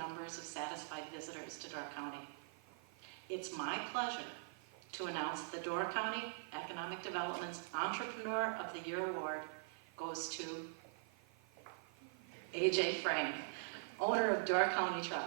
numbers of satisfied visitors to Door County. It's my pleasure to announce the Door County Economic Development's Entrepreneur of the Year Award goes to A.J. Frank, owner of Door County Trolley.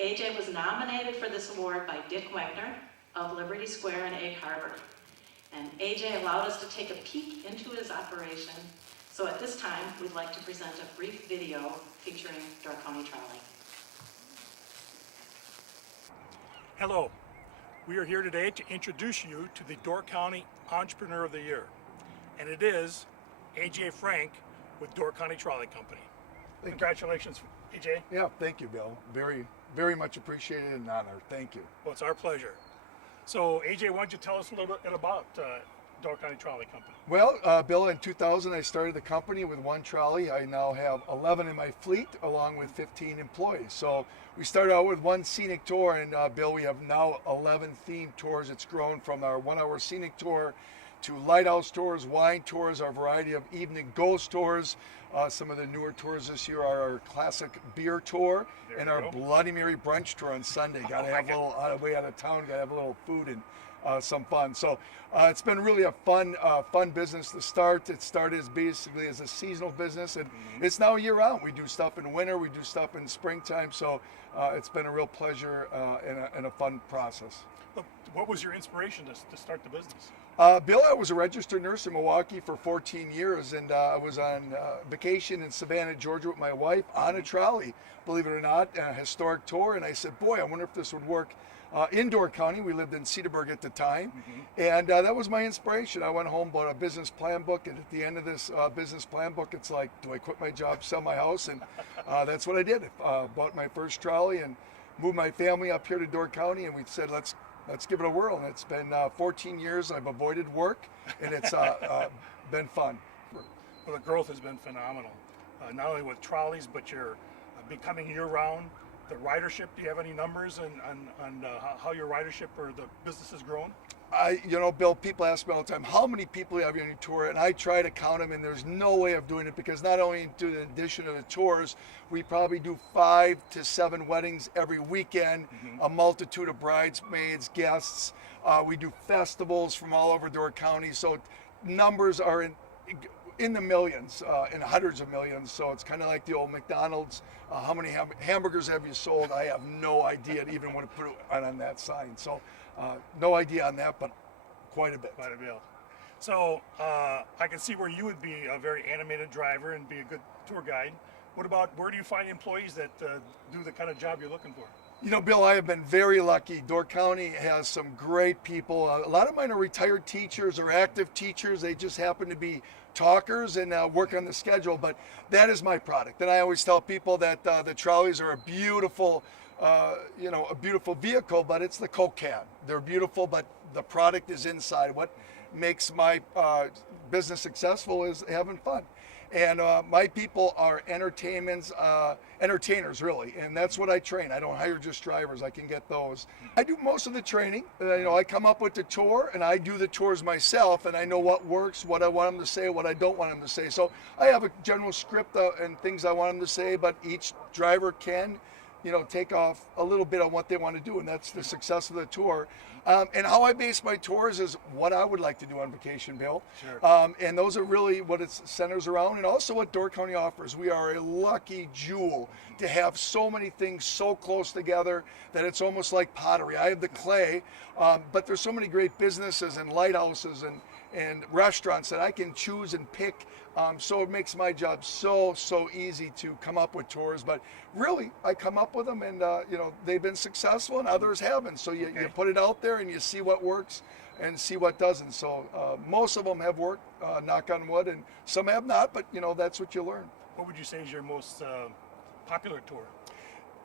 AJ was nominated for this award by Dick Wegner of Liberty Square in Egg Harbor. And AJ allowed us to take a peek into his operation. So at this time, we'd like to present a brief video featuring Door County Trolley. Hello, we are here today to introduce you to the Door County Entrepreneur of the Year. And it is AJ Frank with Door County Trolley Company. Congratulations, AJ. Yeah, thank you, Bill. Very much appreciated and honored. Thank you. Well, it's our pleasure. So, AJ, why don't you tell us a little bit about Door County Trolley Company? Well, Bill, in 2000, I started the company with one trolley. I now have 11 in my fleet, along with 15 employees. So we started out with one scenic tour, and Bill, we have now 11 themed tours. It's grown from our 1-hour scenic tour to lighthouse tours, wine tours, our variety of evening ghost tours. Some of the newer tours this year are our classic beer tour and our Bloody Mary brunch tour on Sunday. Got to have a little way out of town. Got to have a little food and some fun. So it's been really a fun business to start. It started as basically as a seasonal business, and it's now year round. We do stuff in winter. We do stuff in springtime. So it's been a real pleasure and a fun process. What was your inspiration to start the business? Bill, I was a registered nurse in Milwaukee for 14 years, and I was on vacation in Savannah, Georgia with my wife on a trolley, believe it or not, a historic tour. And I said, boy, I wonder if this would work in Door County. We lived in Cedarburg at the time, and that was my inspiration. I went home, bought a business plan book, and at the end of this business plan book, it's like, do I quit my job, sell my house? And that's what I did. Bought my first trolley and moved my family up here to Door County, and we said, let's give it a whirl. And it's been 14 years. I've avoided work, and it's been fun. Well, the growth has been phenomenal, not only with trolleys, but you're becoming year-round. The ridership, do you have any numbers on how your ridership or the business has grown? Bill, people ask me all the time, how many people you have on your tour? And I try to count them, and there's no way of doing it, because not only do the addition of the tours, we probably do 5 to 7 weddings every weekend, a multitude of bridesmaids, guests. We do festivals from all over Door County. So numbers are in the millions, in hundreds of millions. So it's kind of like the old McDonald's. How many hamburgers have you sold? I have no idea to even want to put it on that sign. So no idea on that, but quite a bit. Quite a bit. So I can see where you would be a very animated driver and be a good tour guide. What about, where do you find employees that do the kind of job you're looking for? Bill, I have been very lucky. Door County has some great people. A lot of mine are retired teachers or active teachers. They just happen to be talkers and work on the schedule, but that is my product. And I always tell people that the trolleys are a beautiful vehicle, but it's the Coke can. They're beautiful, but the product is inside. What makes my business successful is having fun. And my people are entertainers, really, and that's what I train. I don't hire just drivers. I can get those. I do most of the training. I come up with the tour, and I do the tours myself, and I know what works, what I want them to say, what I don't want them to say. So I have a general script and things I want them to say, but each driver can take off a little bit on what they want to do, and that's the success of the tour. And how I base my tours is what I would like to do on vacation, Bill. Sure. And those are really what it centers around, and also what Door County offers. We are a lucky jewel to have so many things so close together that it's almost like pottery. I have the clay, but there's so many great businesses and lighthouses and restaurants that I can choose and pick. So it makes my job so easy to come up with tours. But really, I come up with them, and they've been successful, and others haven't. So you put it out there, and you see what works and see what doesn't. So most of them have worked, knock on wood, and some have not. But that's what you learn. What would you say is your most popular tour?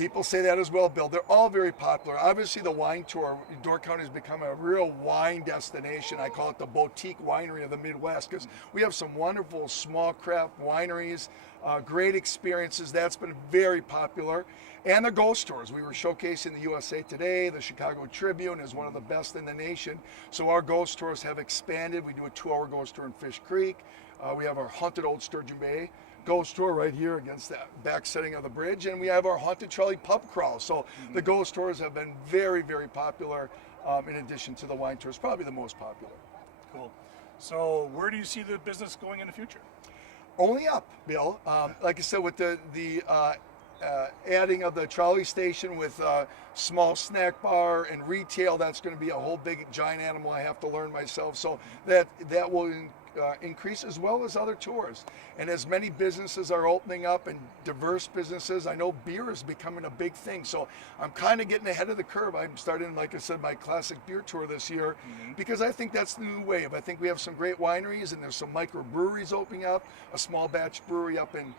People say that as well, Bill. They're all very popular. Obviously, the wine tour, Door County has become a real wine destination. I call it the boutique winery of the Midwest because we have some wonderful small craft wineries, great experiences. That's been very popular. And the ghost tours. We were showcasing the USA Today. The Chicago Tribune is one of the best in the nation. So our ghost tours have expanded. We do a 2-hour ghost tour in Fish Creek. We have our Haunted Old Sturgeon Bay ghost tour right here against that back setting of the bridge, and we have our Haunted Trolley pub crawl. So the ghost tours have been very, very popular in addition to the wine tours, probably the most popular. Cool. So where do you see the business going in the future? Only up, Bill. Like I said, with the adding of the trolley station with small snack bar and retail, that's going to be a whole big giant animal I have to learn myself. So that will increase, as well as other tours. And as many businesses are opening up and diverse businesses, I know beer is becoming a big thing. So I'm kind of getting ahead of the curve. I'm starting, like I said, my classic beer tour this year because I think that's the new wave. I think we have some great wineries and there's some microbreweries opening up, a small batch brewery up in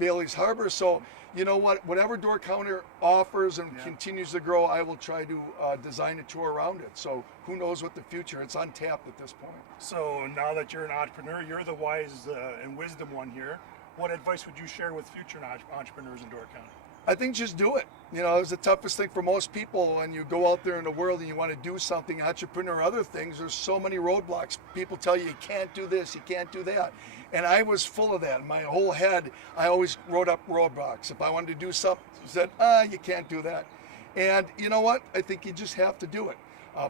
Bailey's Harbor. So you know what, whatever Door County offers and continues to grow, I will try to design a tour around it. So who knows what the future, it's untapped at this point. So now that you're an entrepreneur, you're the wise and wisdom one here. What advice would you share with future entrepreneurs in Door County? I think just do it. You know, it's the toughest thing for most people when you go out there in the world and you want to do something, entrepreneur, other things. There's so many roadblocks. People tell you can't do this, you can't do that. And I was full of that. In my whole head, I always wrote up roadblocks. If I wanted to do something, I said, you can't do that. And you know what? I think you just have to do it.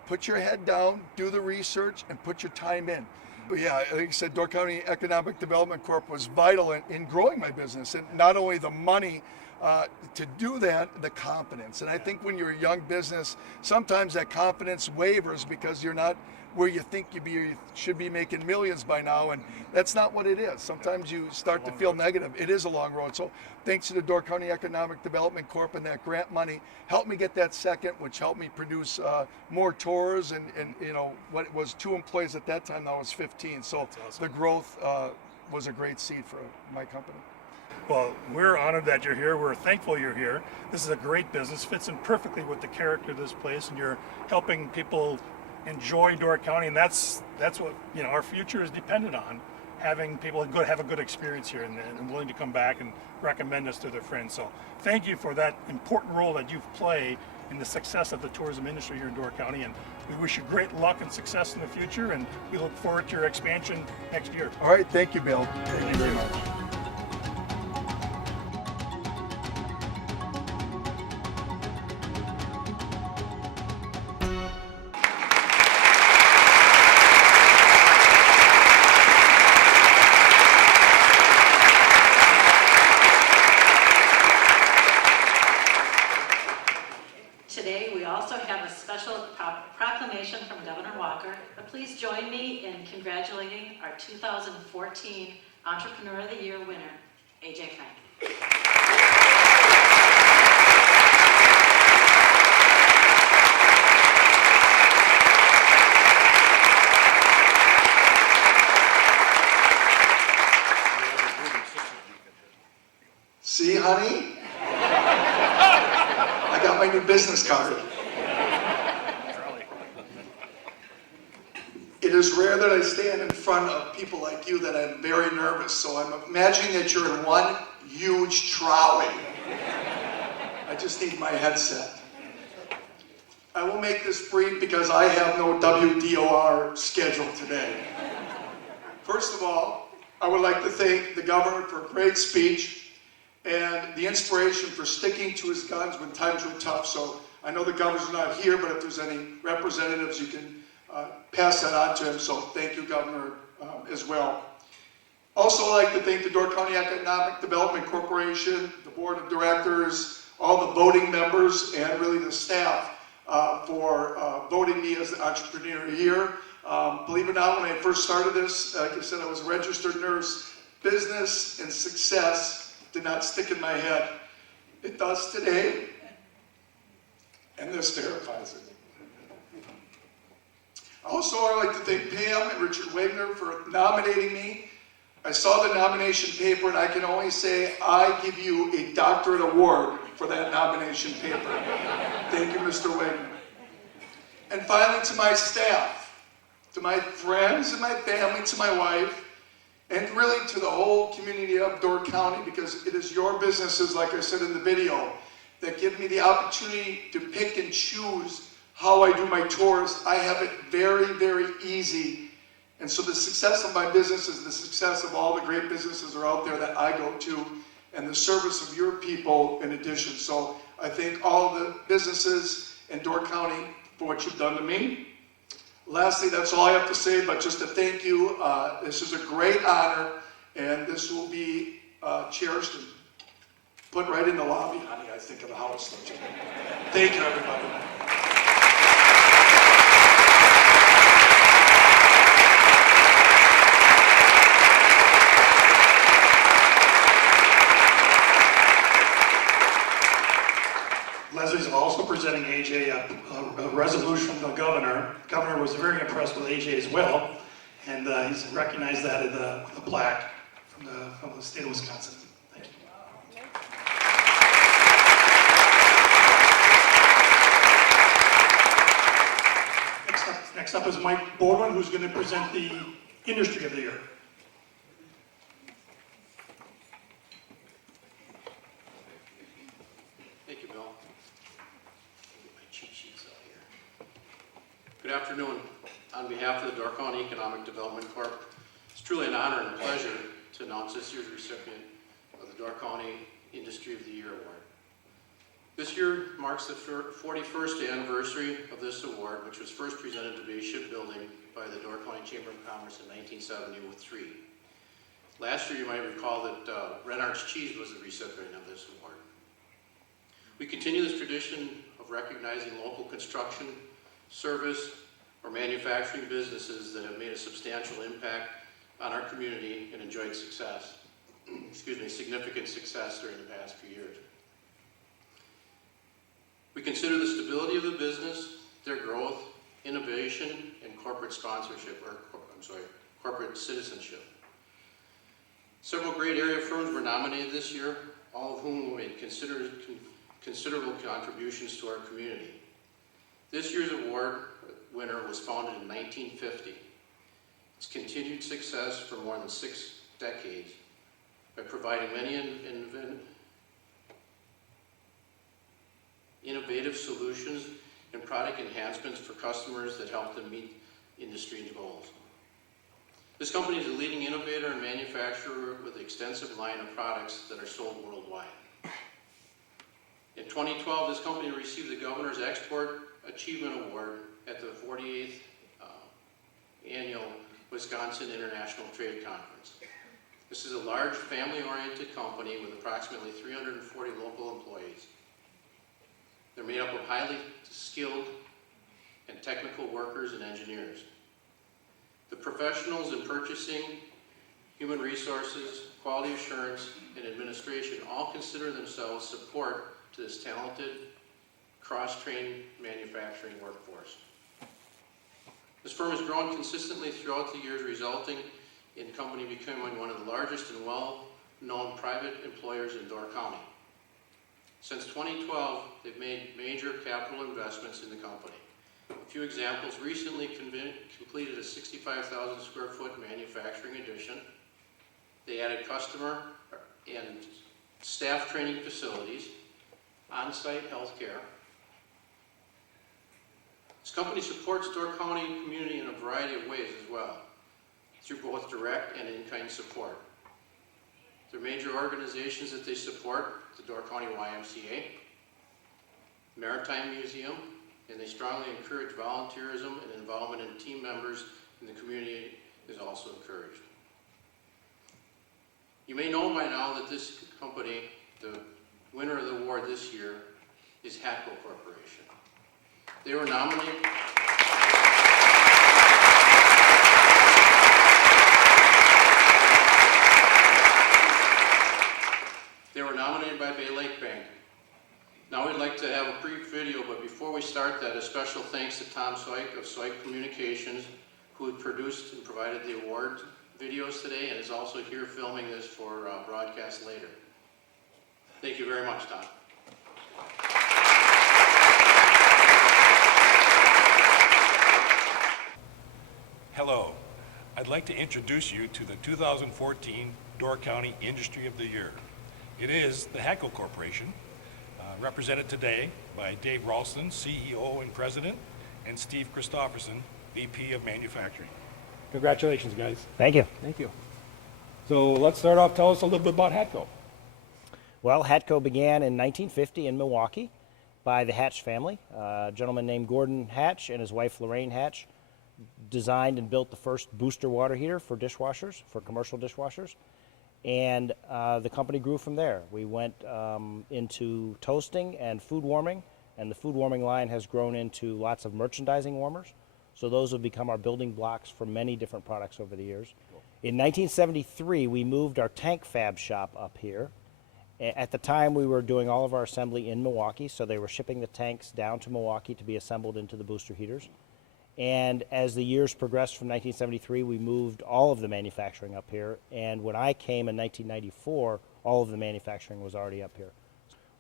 Put your head down, do the research, and put your time in. But yeah, like I said, Door County Economic Development Corp was vital in growing my business. And not only the money to do that, the confidence. And I think when you're a young business, sometimes that confidence wavers because you're not where you think you should be making millions by now, and that's not what it is. Sometimes you start to feel negative. It is a long road. So thanks to the Door County Economic Development Corp and that grant money helped me get that second, which helped me produce more tours, and you know, what was 2 employees at that time, now it's 15. So awesome. The growth was a great seed for my company. Well, we're honored that you're here. We're thankful you're here. This is a great business, fits in perfectly with the character of this place, and you're helping people enjoy Door County, and that's what, you know, our future is dependent on, having people have a good experience here and willing to come back and recommend us to their friends. So thank you for that important role that you've played in the success of the tourism industry here in Door County, and we wish you great luck and success in the future, and we look forward to your expansion next year. All right, thank you, Bill. Thank you very much. Today, we also have a special proclamation from Governor Walker. But please join me in congratulating our 2014 Entrepreneur of the Year winner, AJ Frank. See, honey? I got my new business card. It is rare that I stand in front of people like you that I'm very nervous, so I'm imagining that you're in one huge trolley. I just need my headset. I will make this brief because I have no WDOR schedule today. First of all, I would like to thank the governor for a great speech and the inspiration for sticking to his guns when times were tough. So I know the governor's not here, but if there's any representatives, you can pass that on to him. So thank you, Governor, as well. Also, I'd like to thank the Door County Economic Development Corporation, the board of directors, all the voting members, and really the staff for voting me as the Entrepreneur of the Year. Believe it or not, when I first started this, like I said, I was a registered nurse. Business and success did not stick in my head. It does today, and this verifies it. Also, I'd like to thank Pam and Richard Wagner for nominating me. I saw the nomination paper, and I can only say I give you a doctorate award for that nomination paper. Thank you, Mr. Wagner. And finally, to my staff, to my friends and my family, to my wife, and really to the whole community of Door County, because it is your businesses, like I said in the video, that give me the opportunity to pick and choose how I do my tours. I have it very, very easy. And so the success of my business is the success of all the great businesses that are out there that I go to, and the service of your people in addition. So I thank all the businesses in Door County for what you've done to me. Lastly, that's all I have to say, but just to thank you. This is a great honor, and this will be cherished and put right in the lobby, honey, I think, of the house. Thank you, everybody. Leslie's also presenting AJ a resolution from the governor. The governor was very impressed with AJ as well, and he's recognized that in the plaque from the state of Wisconsin. Thank you. Next up is Mike Baldwin, who's going to present the Industry of the Year. Thank you, Bill. Get my cheat sheets out here. Good afternoon. On behalf of the Door County Economic Development Corp., it's truly an honor and a pleasure to announce this year's recipient of the Door County Industry of the Year Award. This year marks the 41st anniversary of this award, which was first presented to Bay Shipbuilding by the Door County Chamber of Commerce in 1973. Last year, you might recall that Renard's Cheese was the recipient of this award. We continue this tradition of recognizing local construction, service, or manufacturing businesses that have made a substantial impact on our community and enjoyed success, significant success during the past few years. We consider the stability of the business, their growth, innovation, and corporate sponsorship, corporate citizenship. Several great area firms were nominated this year, all of whom made considerable contributions to our community. This year's award winner was founded in 1950. Its continued success for more than 6 decades by providing many innovative solutions and product enhancements for customers that help them meet industry goals. This company is a leading innovator and manufacturer with an extensive line of products that are sold worldwide. In 2012, this company received the Governor's Export Achievement Award at the 48th Annual Wisconsin International Trade Conference. This is a large family-oriented company with approximately 340 local employees. They're made up of highly skilled and technical workers and engineers. The professionals in purchasing, human resources, quality assurance, and administration all consider themselves support to this talented, cross-trained manufacturing workforce. This firm has grown consistently throughout the years, resulting in the company becoming one of the largest and well-known private employers in Door County. Since 2012, they've made major capital investments in the company. A few examples: recently completed a 65,000 square foot manufacturing addition. They added customer and staff training facilities, on-site health care. This company supports Door County community in a variety of ways as well, through both direct and in-kind support. Their major organizations that they support: the Door County YMCA, Maritime Museum, and they strongly encourage volunteerism and involvement in team members in the community is also encouraged. You may know by now that this company, the winner of the award this year, is Hatco Corporation. They were nominated. They were nominated by Bay Lake Bank. Now we'd like to have a brief video, but before we start that, a special thanks to Tom Soik of Soik Communications, who had produced and provided the award videos today and is also here filming this for broadcast later. Thank you very much, Tom. like to introduce you to the 2014 Door County Industry of the Year. It is the Hatco Corporation, represented today by Dave Ralston, CEO and President, and Steve Christofferson, VP of Manufacturing. Congratulations, guys. Thank you. Thank you. So let's start off. Tell us a little bit about Hatco. Well, Hatco began in 1950 in Milwaukee by the Hatch family. A gentleman named Gordon Hatch and his wife Lorraine Hatch designed and built the first booster water heater for dishwashers, for commercial dishwashers. And the company grew from there. We went into toasting and food warming, and the food warming line has grown into lots of merchandising warmers. So those have become our building blocks for many different products over the years. In 1973, we moved our tank fab shop up here. At the time, we were doing all of our assembly in Milwaukee, so they were shipping the tanks down to Milwaukee to be assembled into the booster heaters. And as the years progressed from 1973, we moved all of the manufacturing up here. And when I came in 1994, all of the manufacturing was already up here.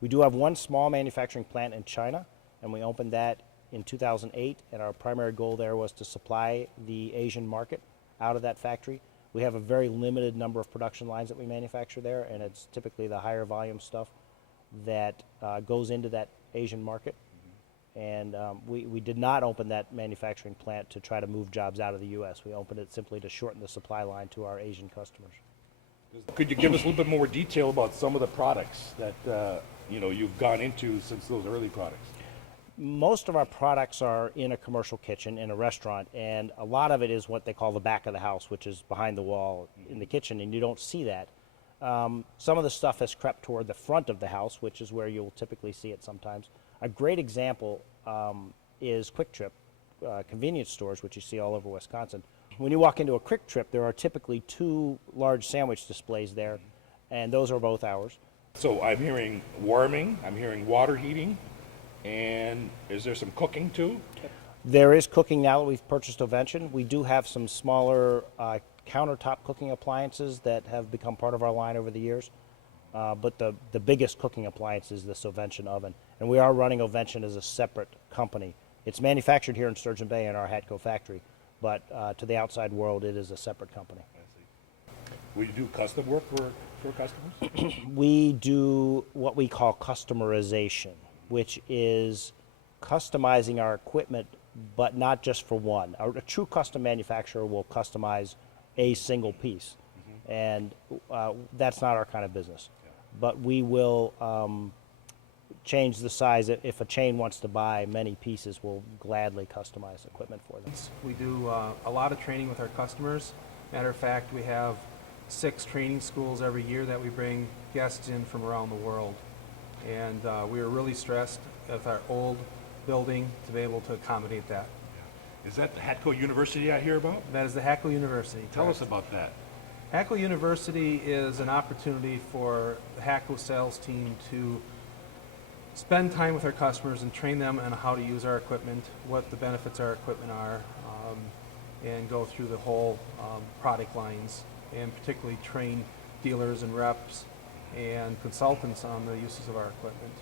We do have one small manufacturing plant in China, and we opened that in 2008. And our primary goal there was to supply the Asian market out of that factory. We have a very limited number of production lines that we manufacture there, and it's typically the higher volume stuff that goes into that Asian market. And we did not open that manufacturing plant to try to move jobs out of the U.S. We opened it simply to shorten the supply line to our Asian customers. Could you give us a little bit more detail about some of the products that you've gone into since those early products? Most of our products are in a commercial kitchen, in a restaurant, and a lot of it is what they call the back of the house, which is behind the wall in the kitchen, and you don't see that. Some of the stuff has crept toward the front of the house, which is where you'll typically see it sometimes. A great example is Quick Trip convenience stores, which you see all over Wisconsin. When you walk into a Quick Trip, there are typically two large sandwich displays there, and those are both ours. So I'm hearing warming, I'm hearing water heating, and is there some cooking too? There is cooking now that we've purchased Ovention. We do have some smaller countertop cooking appliances that have become part of our line over the years. But the biggest cooking appliance is this Ovention oven. And we are running Ovention as a separate company. It's manufactured here in Sturgeon Bay in our Hatco factory, but to the outside world, it is a separate company. Will you do custom work for customers? We do what we call customerization, which is customizing our equipment, but not just for one. A true custom manufacturer will customize a single piece, and that's not our kind of business. But we will change the size. If a chain wants to buy many pieces, we'll gladly customize equipment for them. We do a lot of training with our customers. Matter of fact, we have 6 training schools every year that we bring guests in from around the world. And we were really stressed with our old building to be able to accommodate that. Is that the Hatco University I hear about? That is the Hatco University. Tell us about that. Hatco University is an opportunity for the Hatco sales team to spend time with our customers and train them on how to use our equipment, what the benefits of our equipment are, and go through the whole product lines, and particularly train dealers and reps and consultants on the uses of our equipment.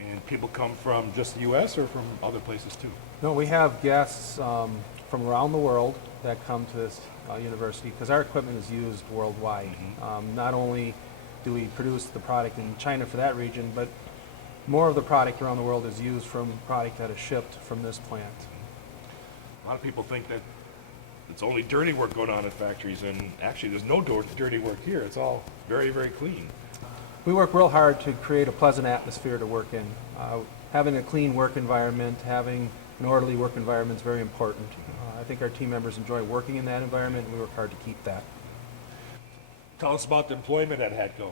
And people come from just the U.S. or from other places too? No, we have guests from around the world that come to this university because our equipment is used worldwide. Not only do we produce the product in China for that region, but more of the product around the world is used from product that is shipped from this plant. A lot of people think that it's only dirty work going on in factories, and actually there's no dirty work here. It's all very, very clean. We work real hard to create a pleasant atmosphere to work in. Having a clean work environment, having an orderly work environment is very important. I think our team members enjoy working in that environment, and we work hard to keep that. Tell us about the employment at Hatco.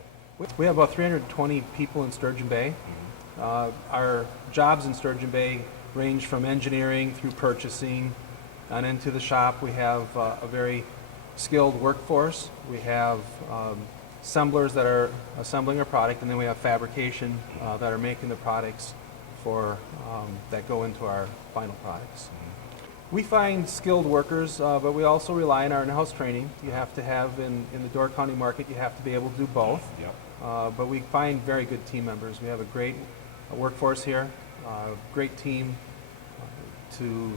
We have about 320 people in Sturgeon Bay. Our jobs in Sturgeon Bay range from engineering through purchasing and into the shop. We have a very skilled workforce. We have assemblers that are assembling our product, and then we have fabrication that are making the products for that go into our final products. We find skilled workers, but we also rely on our in-house training. You have to have, in the Door County market, you have to be able to do both. Yep. But we find very good team members. We have a great workforce here, great team to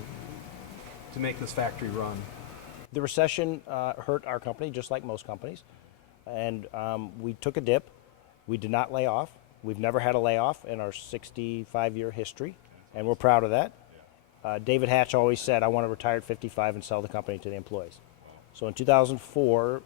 make this factory run. The recession hurt our company just like most companies, and we took a dip. We did not lay off. We've never had a layoff in our 65-year history, and we're proud of that. David Hatch always said, I want to retire at 55 and sell the company to the employees. So in 2004,